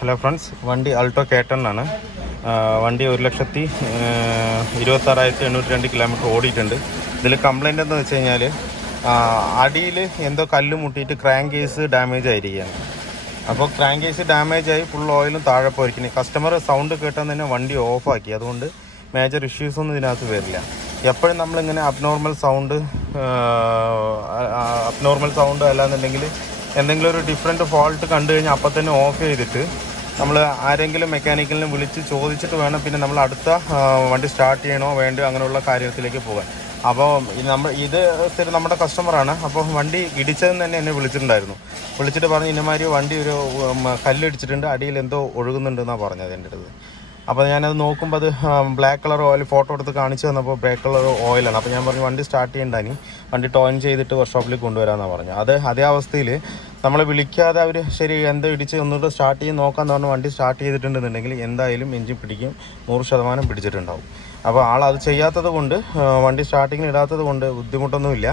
Hello friends, വണ്ടി Alto k10 ആണ്. വണ്ടി 1,26,802 കിലോമീറ്റർ ഓടിയിട്ടുണ്ട്. ഇതിൽ കംപ്ലൈൻ്റ് എന്ന് വെച്ച് കഴിഞ്ഞാൽ അടിയിൽ എന്തോ കല്ല് മുട്ടിയിട്ട് ക്രാങ്ക് കേസ് ഡാമേജ് ആയിരിക്കുകയാണ്. അപ്പോൾ ക്രാങ്ക് കേസ് ഡാമേജ് ആയി ഫുൾ ഓയിലും താഴെ പോയിരിക്കുന്നത്. കസ്റ്റമർ സൗണ്ട് കേട്ടാൽ തന്നെ വണ്ടി ഓഫാക്കി. അതുകൊണ്ട് മേജർ ഇഷ്യൂസൊന്നും ഇതിനകത്ത് വരില്ല. എപ്പോഴും നമ്മളിങ്ങനെ അബ്നോർമൽ സൗണ്ട് അല്ലാന്നുണ്ടെങ്കിൽ എന്തെങ്കിലും ഒരു ഡിഫറെൻറ്റ് ഫോൾട്ട് കണ്ടു കഴിഞ്ഞാൽ അപ്പം തന്നെ ഓഫ് ചെയ്തിട്ട് നമ്മൾ ആരെങ്കിലും മെക്കാനിക്കലിനെ വിളിച്ച് ചോദിച്ചിട്ട് വേണം പിന്നെ നമ്മൾ അടുത്ത വണ്ടി സ്റ്റാർട്ട് ചെയ്യണോ വേണ്ടോ അങ്ങനെയുള്ള കാര്യത്തിലേക്ക് പോകാൻ. അപ്പോൾ ഇത് സ്ഥിരം നമ്മുടെ കസ്റ്റമറാണ്. അപ്പോൾ വണ്ടി ഇടിച്ചതെന്ന് തന്നെ എന്നെ വിളിച്ചിട്ട് പറഞ്ഞു ഇന്നമാതിരി വണ്ടി ഒരു കല്ലിടിച്ചിട്ടുണ്ട്, അടിയിൽ എന്തോ ഒഴുകുന്നുണ്ടെന്നാണ് പറഞ്ഞത് എൻ്റെ അടുത്ത്. അപ്പോൾ ഞാനത് നോക്കുമ്പോൾ അത് ബ്ലാക്ക് കളർ ഓയിൽ ഫോട്ടോ എടുത്ത് കാണിച്ചു തന്നപ്പോൾ ബ്ലാക്ക് കളർ ഓയിലാണ്. അപ്പോൾ ഞാൻ പറഞ്ഞു വണ്ടി സ്റ്റാർട്ട് ചെയ്യണ്ടാനി, വണ്ടി ടോൺ ചെയ്തിട്ട് വർക്ക്ഷോപ്പിൽ കൊണ്ടുവരാമെന്നാണ് പറഞ്ഞു. അതേ അവസ്ഥയിൽ നമ്മളെ വിളിക്കാതെ അവർ ശരി എന്തോ ഇടിച്ച് ഒന്നുകൂടെ സ്റ്റാർട്ട് ചെയ്ത് നോക്കാമെന്ന് പറഞ്ഞ് വണ്ടി സ്റ്റാർട്ട് ചെയ്തിട്ടുണ്ടെന്നുണ്ടെങ്കിൽ എന്തായാലും എഞ്ചിൻ പിടിക്കും, 100% പിടിച്ചിട്ടുണ്ടാവും. അപ്പോൾ ആളത് ചെയ്യാത്തത് കൊണ്ട്, വണ്ടി സ്റ്റാർട്ടിങ്ങിന് ഇടാത്തത് കൊണ്ട് ബുദ്ധിമുട്ടൊന്നുമില്ല.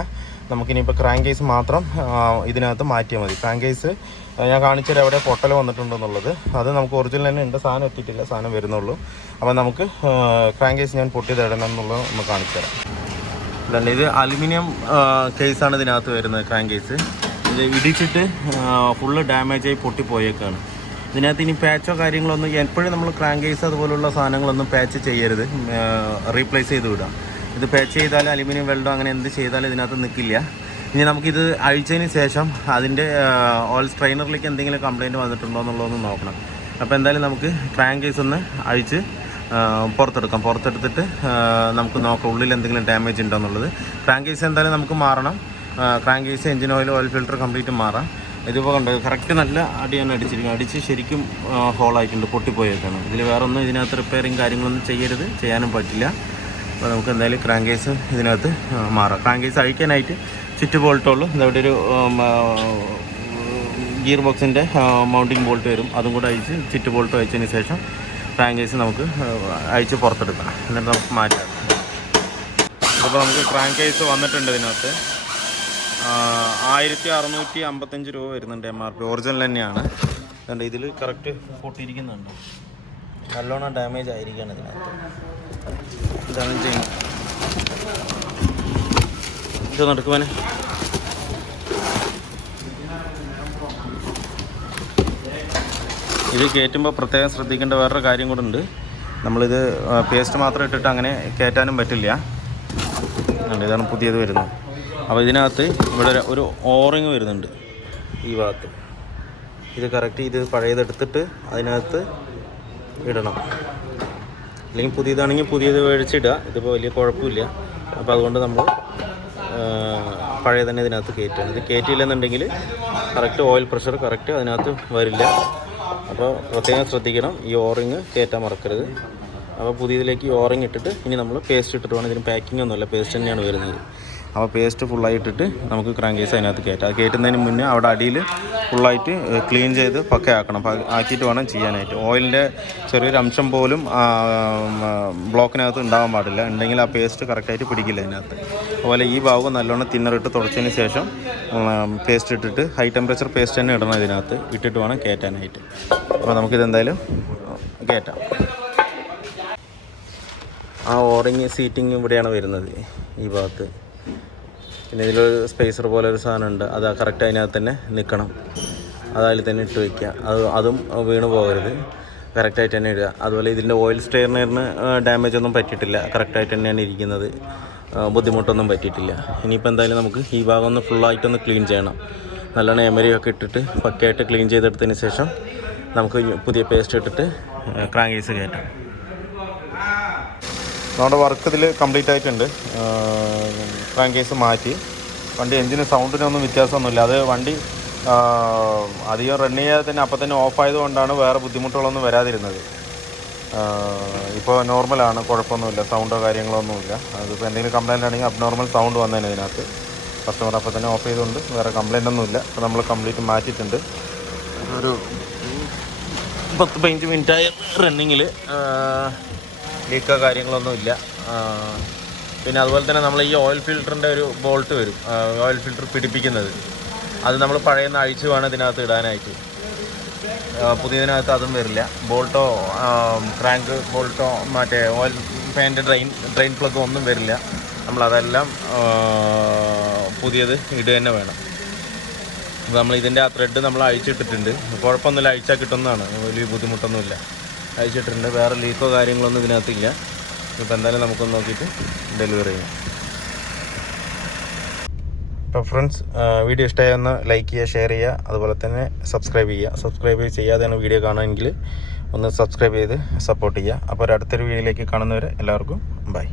നമുക്കിനിയിപ്പോൾ ക്രാങ്ക് കേസ് മാത്രം ഇതിനകത്ത് മാറ്റിയാൽ മതി. ക്രാങ്ക് കേസ് ഞാൻ കാണിച്ചാൽ എവിടെ പൊട്ടൽ വന്നിട്ടുണ്ടെന്നുള്ളത്, അത് നമുക്ക് ഒറിജിനൽ തന്നെ ഉണ്ട്, സാധനം എത്തിയിട്ടില്ല, സാധനം വരുന്നുള്ളൂ. അപ്പോൾ നമുക്ക് ക്രാങ്ക് കേസ് ഞാൻ പൊട്ടി തരണം എന്നുള്ളത് ഒന്ന് കാണിച്ചു തരാം. ഇതുണ്ട്, ഇത് അലുമിനിയം കേസാണ് ഇതിനകത്ത് വരുന്നത്. ക്രാങ്ക് കേസ് ഇത് ഇടിച്ചിട്ട് ഫുള്ള് ഡാമേജായി പൊട്ടിപ്പോയേക്കാണ്. ഇതിനകത്ത് ഇനി പാച്ചോ കാര്യങ്ങളൊന്നും എപ്പോഴും നമ്മൾ ക്രാങ്ക് കേസ് അതുപോലുള്ള സാധനങ്ങളൊന്നും പാച്ച് ചെയ്യരുത്, റീപ്ലേസ് ചെയ്ത് വിടാം. ഇത് പാച്ച് ചെയ്താൽ അലുമിനിയം വെൽഡോ അങ്ങനെ എന്ത് ചെയ്താലും ഇതിനകത്ത് നിൽക്കില്ല. ഇനി നമുക്കിത് അഴിച്ചതിന് ശേഷം അതിൻ്റെ ഓയിൽ സ്ട്രെയിനറിലേക്ക് എന്തെങ്കിലും കംപ്ലയിൻറ്റ് വന്നിട്ടുണ്ടോ എന്നുള്ളതൊന്ന് നോക്കണം. അപ്പോൾ എന്തായാലും നമുക്ക് ക്രാങ്ക് കേസ് ഒന്ന് അഴിച്ച് പുറത്തെടുത്തിട്ട് നമുക്ക് നോക്കാം ഉള്ളിൽ എന്തെങ്കിലും ഡാമേജ് ഉണ്ടോ എന്നുള്ളത്. ക്രാങ്ക് കേസ് എന്തായാലും നമുക്ക് മാറണം. Crank case, engine oil, oil filter complete മാറാം. ഇതിപ്പോൾ കണ്ടത് കറക്റ്റ് നല്ല അടിയാണ് അടിച്ച് ശരിക്കും ഹോളായിട്ടുണ്ട്, പൊട്ടിപ്പോയേക്കാണ്. ഇതിൽ വേറെ ഒന്നും ഇതിനകത്ത് റിപ്പയറിങ് കാര്യങ്ങളൊന്നും ചെയ്യാനും പറ്റില്ല. അപ്പോൾ നമുക്ക് എന്തായാലും ക്രാങ്ക് കേസ് ഇതിനകത്ത് മാറാം. ക്രാങ്ക് കേസ് അഴിക്കാനായിട്ട് ചുറ്റ് ബോൾട്ടുള്ളൂ. ഇതവിടെ ഒരു ഗിയർ ബോക്സിൻ്റെ മൗണ്ടിങ് ബോൾട്ട് വരും, അതും കൂടെ അഴിച്ച് ചുറ്റ് ബോൾട്ട് അഴിച്ചതിന് ശേഷം ക്രാങ്ക് കേസ് നമുക്ക് അഴിച്ച് പുറത്തെടുക്കാം, എന്നിട്ട് നമുക്ക് മാറ്റാം. അപ്പോൾ നമുക്ക് ക്രാങ്ക് കേസ് വന്നിട്ടുണ്ട്. ഇതിനകത്ത് 1,655 രൂപ വരുന്നുണ്ട് MRP. ഒറിജിനൽ തന്നെയാണ്. അതുകൊണ്ട് ഇതിൽ കറക്റ്റ് പൊട്ടിയിരിക്കുന്നുണ്ട്, നല്ലോണം ഡാമേജ് ആയിരിക്കുകയാണ് ഇതിനകത്ത്. ഇതാണ് ചെയ്യുന്നത്. ഇത് നടക്കുവാനെ ഇത് കയറ്റുമ്പോൾ പ്രത്യേകം ശ്രദ്ധിക്കേണ്ട വേറൊരു കാര്യം കൂടെ ഉണ്ട്. നമ്മളിത് പേസ്റ്റ് മാത്രം ഇട്ടിട്ട് അങ്ങനെ കയറ്റാനും പറ്റില്ല. ഇതാണ് പുതിയത് വരുന്നത്. അപ്പോൾ ഇതിനകത്ത് ഇവിടെ ഒരു ഓറിങ് വരുന്നുണ്ട് ഈ ഭാഗത്ത്. ഇത് കറക്റ്റ് ഇത് പഴയതെടുത്തിട്ട് അതിനകത്ത് ഇടണം, അല്ലെങ്കിൽ പുതിയതാണെങ്കിൽ പുതിയത് മേടിച്ചിടുക. ഇതിപ്പോൾ വലിയ കുഴപ്പമില്ല. അപ്പോൾ അതുകൊണ്ട് നമ്മൾ പഴയ തന്നെ ഇതിനകത്ത് കയറ്റണം. ഇത് കയറ്റിയില്ലെന്നുണ്ടെങ്കിൽ കറക്റ്റ് ഓയിൽ പ്രഷർ കറക്റ്റ് അതിനകത്ത് വരില്ല. അപ്പോൾ പ്രത്യേകം ശ്രദ്ധിക്കണം, ഈ ഓറിങ് കയറ്റാൻ മറക്കരുത്. അപ്പോൾ പുതിയതിലേക്ക് ഈ ഓറിങ് ഇട്ടിട്ട് ഇനി നമ്മൾ പേസ്റ്റ് ഇട്ടിട്ട് വേണം. ഇതിന് പാക്കിംഗ് ഒന്നുമല്ല, പേസ്റ്റ് തന്നെയാണ് വരുന്നത്. അപ്പോൾ പേസ്റ്റ് ഫുള്ളായി ഇട്ടിട്ട് നമുക്ക് ക്രാങ്ക് കേസ് അതിനകത്ത് കയറ്റാം. അത് കയറ്റുന്നതിന് മുന്നേ അവിടെ അടിയിൽ ഫുള്ളായിട്ട് ക്ലീൻ ചെയ്ത് പക്കയാക്കണം. ആക്കിയിട്ട് വേണം ചെയ്യാനായിട്ട്. ഓയിലിൻ്റെ ചെറിയൊരു അംശം പോലും ബ്ലോക്കിനകത്ത് ഉണ്ടാകാൻ പാടില്ല. ഉണ്ടെങ്കിൽ ആ പേസ്റ്റ് കറക്റ്റായിട്ട് പിടിക്കില്ല അതിനകത്ത്. അതുപോലെ ഈ ഭാഗം നല്ലോണം തിന്നറിട്ട് തുടച്ചതിന് ശേഷം പേസ്റ്റ് ഇട്ടിട്ട് ഹൈ ടെമ്പറേച്ചർ പേസ്റ്റ് തന്നെ ഇടണം ഇതിനകത്ത്. ഇട്ടിട്ട് വേണം കയറ്റാനായിട്ട്. അപ്പോൾ നമുക്കിതെന്തായാലും കയറ്റാം. ആ ഓറിങ് സീറ്റിങ് ഇവിടെയാണ് വരുന്നത്, ഈ ഭാഗത്ത്. പിന്നെ ഇതിലൊരു സ്പേസർ പോലെ ഒരു സാധനമുണ്ട്, അത് കറക്റ്റ് അതിനകത്ത് തന്നെ നിൽക്കണം. അതിൽ തന്നെ ഇട്ട് വയ്ക്കുക. അതും വീണ് പോകരുത്, കറക്റ്റായിട്ട് തന്നെ ഇടുക. അതുപോലെ ഇതിൻ്റെ ഓയിൽ സ്റ്റെയറിന് ഡാമേജ് ഒന്നും പറ്റിയിട്ടില്ല, കറക്റ്റായിട്ട് തന്നെയാണ് ഇരിക്കുന്നത്, ബുദ്ധിമുട്ടൊന്നും പറ്റിയിട്ടില്ല. ഇനിയിപ്പോൾ എന്തായാലും നമുക്ക് ഈ ഭാഗം ഒന്ന് ഫുള്ളായിട്ടൊന്ന് ക്ലീൻ ചെയ്യണം. നല്ലോണം എമരിയൊക്കെ ഇട്ടിട്ട് പക്കയായിട്ട് ക്ലീൻ ചെയ്തെടുത്തതിന് ശേഷം നമുക്ക് പുതിയ പേസ്റ്റ് ഇട്ടിട്ട് ക്രാങ്ക് കേസ് കയറ്റാം. നമ്മുടെ വർക്ക് ഇതിൽ കംപ്ലീറ്റ് ആയിട്ടുണ്ട്. ക്രാങ്ക് കേസ് മാറ്റി. വണ്ടി എഞ്ചിന് സൗണ്ടിനൊന്നും വ്യത്യാസമൊന്നുമില്ല. അത് വണ്ടി അധികം റൺ ചെയ്യാതെ തന്നെ അപ്പം തന്നെ ഓഫായതുകൊണ്ടാണ് വേറെ ബുദ്ധിമുട്ടുകളൊന്നും വരാതിരുന്നത്. ഇപ്പോൾ നോർമലാണ്, കുഴപ്പമൊന്നുമില്ല, സൗണ്ടോ കാര്യങ്ങളൊന്നുമില്ല. അതിപ്പോൾ എന്തെങ്കിലും കംപ്ലയിൻ്റ് ആണെങ്കിൽ അബ്നോർമൽ സൗണ്ട് വന്നതിന് ഇതിനകത്ത്. കസ്റ്റമർ അപ്പോൾ തന്നെ ഓഫ് ചെയ്തുകൊണ്ട് വേറെ കംപ്ലയിൻ്റ് ഒന്നുമില്ല. അപ്പോൾ നമ്മൾ കംപ്ലീറ്റ് മാറ്റിയിട്ടുണ്ട്. ഒരു 10-15 മിനിറ്റായി റണ്ണിങ്ങിൽ, ലീക്കോ കാര്യങ്ങളൊന്നുമില്ല. പിന്നെ അതുപോലെ തന്നെ നമ്മൾ ഈ ഓയിൽ ഫിൽറ്ററിൻ്റെ ഒരു ബോൾട്ട് വരും, ഓയിൽ ഫിൽറ്റർ പിടിപ്പിക്കുന്നത്. അത് നമ്മൾ പഴയെന്ന് അഴിച്ച് വേണം ഇതിനകത്ത് ഇടാനായിട്ട്. പുതിയതിനകത്ത് അതും വരില്ല. ബോൾട്ടോ ക്രാങ്ക് ബോൾട്ടോ മറ്റേ ഓയിൽ ഫാൻ്റെ ഡ്രെയിൻ പ്ലഗ് ഒന്നും വരില്ല. നമ്മളതെല്ലാം പുതിയത് ഇടുക തന്നെ വേണം. അപ്പോൾ നമ്മൾ ഇതിൻ്റെ ആ ത്രെഡ് നമ്മൾ അഴിച്ചിട്ടിട്ടുണ്ട്. കുഴപ്പമൊന്നുമില്ല, അഴിച്ചാൽ കിട്ടുന്നതാണ്, വലിയ ബുദ്ധിമുട്ടൊന്നുമില്ല. അഴിച്ചിട്ടുണ്ട്. വേറെ ലീക്കോ കാര്യങ്ങളൊന്നും ഇതിനകത്തില്ല. ഇപ്പോൾ എന്തായാലും നമുക്കൊന്ന് നോക്കിയിട്ട് ഡെലിവറി ചെയ്യാം. അപ്പോൾ ഫ്രണ്ട്സ്, വീഡിയോ ഇഷ്ടമായെന്ന് ലൈക്ക് ചെയ്യുക, ഷെയർ ചെയ്യുക, അതുപോലെ തന്നെ സബ്സ്ക്രൈബ് ചെയ്യുക. സബ്സ്ക്രൈബ് ചെയ്യാതെയാണ് വീഡിയോ കാണുമെങ്കിൽ ഒന്ന് സബ്സ്ക്രൈബ് ചെയ്ത് സപ്പോർട്ട് ചെയ്യുക. അപ്പോൾ അടുത്തൊരു വീഡിയോയിലേക്ക് കാണുന്നവരെ എല്ലാവർക്കും ബൈ.